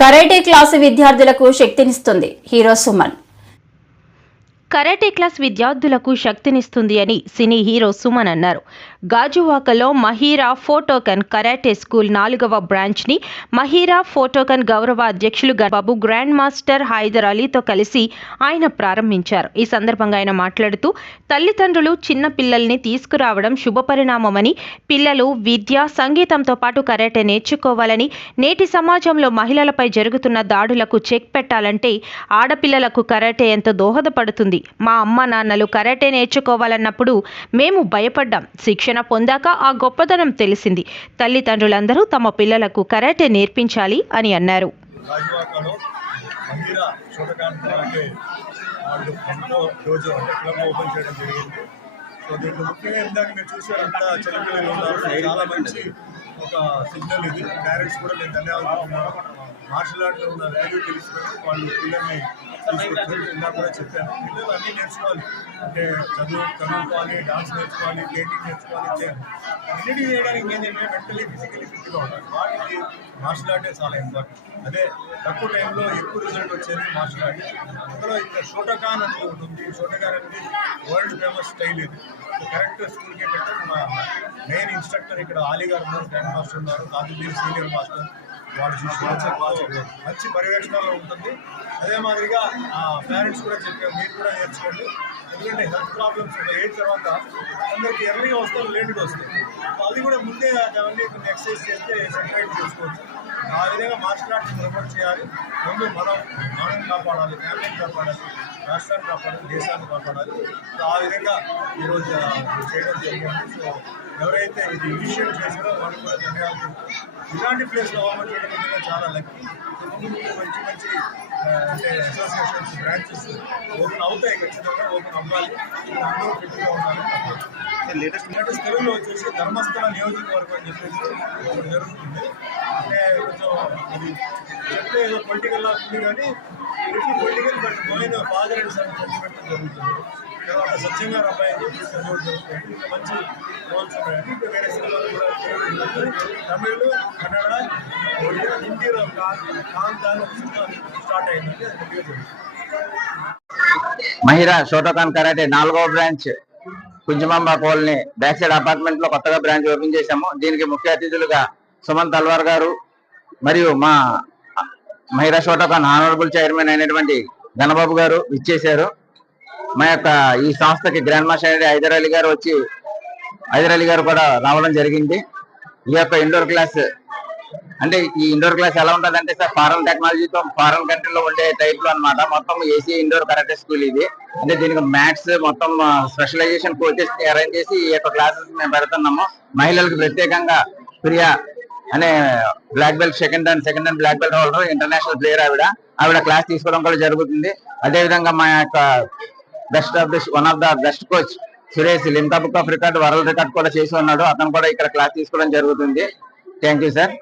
Karate class విద్యార్థులకు శక్తినిస్తుంది. Hero Suman. Karate class విద్యార్థులకు శక్తినిస్తుంది అని సినీ హీరో సుమన్ అన్నారు. గాజువాకలో మహీరా ఫోటోకన్ కరాటే స్కూల్ 4వ బ్రాంచ్ని మహీరా ఫోటోకన్ గౌరవ అధ్యక్షులు బాబు గ్రాండ్ మాస్టర్ హైదర్ అలీతో కలిసి ఆయన ప్రారంభించారు. ఈ సందర్భంగా ఆయన మాట్లాడుతూ తల్లిదండ్రులు చిన్న పిల్లల్ని తీసుకురావడం శుభపరిణామమని, పిల్లలు విద్య, సంగీతంతో పాటు కరాటే నేర్చుకోవాలని, నేటి సమాజంలో మహిళలపై జరుగుతున్న దాడులకు చెక్ పెట్టాలంటే ఆడపిల్లలకు కరాటే ఎంతో దోహదపడుతుంది. మా అమ్మ నాన్నలు కరాటే నేర్చుకోవాలన్నప్పుడు మేము భయపడ్డాం. శిక్షణ పొందాక ఆ గొప్పదనం తెలిసింది. తల్లిదండ్రులందరూ తమ పిల్లలకు కరాటే నేర్పించాలి అని అన్నారు. ఒక సిగ్నల్ ఇది. పేరెంట్స్ కూడా నేను ధన్యవాదాలు. మార్షల్ ఆర్ట్లో ఉన్న వాల్యూ తెలుసుకొని వాళ్ళు పిల్లల్ని తీసుకొచ్చారు. ఇందాక కూడా చెప్పాను, పిల్లలు అన్నీ నేర్చుకోవాలి. అంటే చదువుకోవాలి, డాన్స్ నేర్చుకోవాలి, పెయింటింగ్ నేర్చుకోవాలి, చేయాలి. అన్నిటి చేయడానికి ఏంటంటే మెంటలీ, ఫిజికలీ ఫిట్గా ఉండాలి. వాటికి మార్షల్ ఆర్టే చాలా ఇంపార్టెంట్. అదే తక్కువ టైంలో ఎక్కువ రిజల్ట్ వచ్చేది మార్షల్ ఆర్ట్. అందులో ఇక్కడ షోటోకాన్ అని ఒకటి ఉంది. షోటోకాన్ అనేది వరల్డ్ ఫేమస్ స్టైల్ ఇది. కరెక్ట్ స్కూల్కి పెట్టారు. మా మెయిన్ ఇన్స్ట్రక్టర్ ఇక్కడ ఆలీ గారు ఉన్నారు, గ్రాండ్ మాస్టర్ ఉన్నారు, కాదు సీనియర్ మాస్టర్. వాళ్ళ శిష్యులు మంచి పర్యవేక్షణలో ఉంటుంది. అదే మాదిరిగా పేరెంట్స్ కూడా చెప్పారు, మీరు కూడా నేర్చుకోండి. ఎందుకంటే హెల్త్ ప్రాబ్లమ్స్ ఒక ఏజ్ తర్వాత అందరికీ ఎర్లీగా వస్తారు, లేట్గా వస్తాయి. అది కూడా ముందే అవన్నీ కొన్ని ఎక్సర్సైజ్ చేస్తే సెపరేట్ చేసుకోవచ్చు. ఆ విధంగా మార్షల్ ఆర్ట్స్ ప్రమోట్ చేయాలి. ముందు మనం కాపాడాలి, ఫ్యామిలీని కాపాడాలి, రాష్ట్రాన్ని కాపాడాలి, దేశాన్ని కాపాడాలి. సో ఆ విధంగా ఈరోజు చేయడం జరిగింది. సో ఎవరైతే ఇది ఇనిషియేట్ చేశారో వాళ్ళకి కూడా ధన్యవాదాలు. ఇలాంటి ప్లేస్లో ఓపెన్ చేయడం వల్ల చాలా లక్కీ. మంచి మంచి అంటే అసోసియేషన్స్, బ్రాంచెస్ ఓపెన్ అవుతాయి. ఖచ్చితంగా ఓపెన్ అవ్వాలి. అందరూ ఫిట్గా ఉండాలి. లేటెస్ట్ తెలుగులో వచ్చేసి ధర్మస్థల నియోజకవర్గం అని చెప్పేసి ఒకటి జరుగుతుంది. అంటే కొంచెం ఇది చెప్తే ఏదో పొలిటికల్ లా ఉంది, కానీ political but going father and son sentiment జరుగుతుంది. తర్వాత సత్యంగారు అబ్బాయి అని చెప్పేసి చదువు జరుగుతుంది. ఇంకా మంచి రోల్స్ ఉన్నాయని ఇంకా వేరే సినిమాలు కూడా తమిళ్, కన్నడ, ఒడియా, హిందీలో కాంతాలు సినిమా స్టార్ట్ అయిందంటే అది కొద్దిగా జరుగుతుంది. మహిరా షోటోకాన్ కరాటే 4వ branch Kunjamamba colony back side apartment లో కొత్తగా బ్రాంచ్ ఓపెన్ చేశాము. దీనికి ముఖ్య అతిథులుగా సుమన్ తల్వార్ గారు మరియు మా మహిరా షోటోకాన్ ఆనరబుల్ చైర్మన్ అయినటువంటి ఘనబాబు గారు ఇచ్చేశారు. మా యొక్క ఈ సంస్థకి గ్రాండ్ మాస్టర్ హైదర్ అలీ గారు వచ్చి హైదర్ అలీ గారు కూడా రావడం జరిగింది. ఈ యొక్క ఇండోర్ క్లాస్ అంటే ఈ ఇండోర్ క్లాస్ ఎలా ఉంటుంది అంటే సార్, ఫారెన్ టెక్నాలజీతో ఫారెన్ కంట్రీలో ఉండే టైప్ లో అనమాట. మొత్తం ఏసీ ఇండోర్ కరాటే స్కూల్ ఇది. అంటే దీనికి మ్యాథ్స్ మొత్తం స్పెషలైజేషన్ కోచెస్ అరేంజ్ చేసి ఈ యొక్క క్లాసెస్ మేము పెడుతున్నాము. మహిళలకు ప్రత్యేకంగా ప్రియా అనే black belt second and black belt holder, international player. ఆవిడ క్లాస్ తీసుకోవడం కూడా జరుగుతుంది. అదేవిధంగా మా యొక్క one of the best coach Suresh Limca book of record, world record కూడా చేసి ఉన్నాడు. అతను కూడా ఇక్కడ క్లాస్ తీసుకోవడం జరుగుతుంది. Thank you sir.